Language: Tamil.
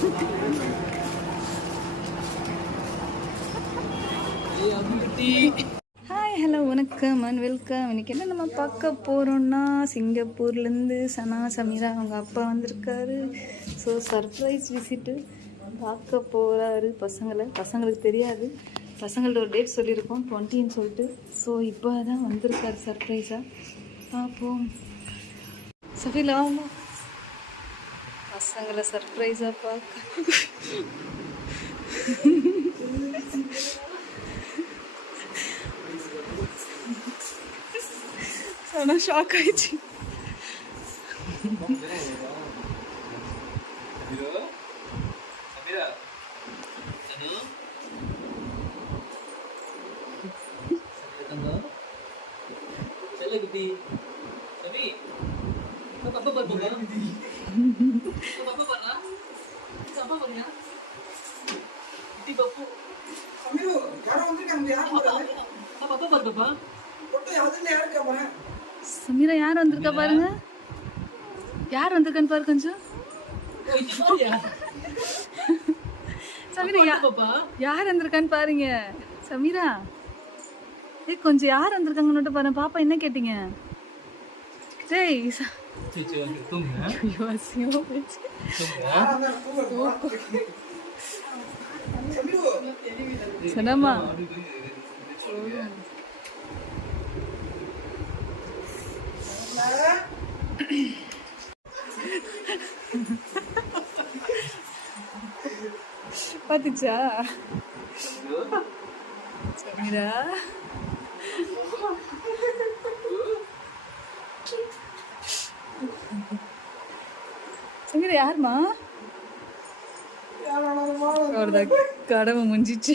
ஹாய் ஹலோ வணக்கம் அண்ட் வெல்கம். இன்றைக்கி என்ன நம்ம பார்க்க போகிறோன்னா, சிங்கப்பூர்லேருந்து சனா சமீரா அவங்க அப்பா வந்திருக்காரு. ஸோ சர்ப்ரைஸ் விசிட்டு பார்க்க போகிறாரு பசங்களுக்கு தெரியாது. பசங்கள்ட்ட ஒரு டேட் சொல்லியிருக்கோம் 20ன்னு சொல்லிட்டு. ஸோ இப்போ தான் வந்திருக்காரு சர்ப்ரைஸாக. பார்ப்போம். சஃபீலா பசங்களை சர்ப்ரைஸாக பார்க்க ஆனால் ஷாக் ஆயிடுச்சு. சமீரா யார் வந்திருக்கா பாருங்க. யார் வந்திருக்கான்னு பாரு கொஞ்சம். சமீரா யார் வந்திருக்கான்னு பாருங்க. சமீரா கொஞ்சம் யார் வந்திருக்காங்கன்னு பாருங்க. பாப்பா என்ன கேட்டீங்க? சனமா பாத்துச்சா சமீரா? சமீரா யாருமா? கடமை முடிஞ்சிச்சு.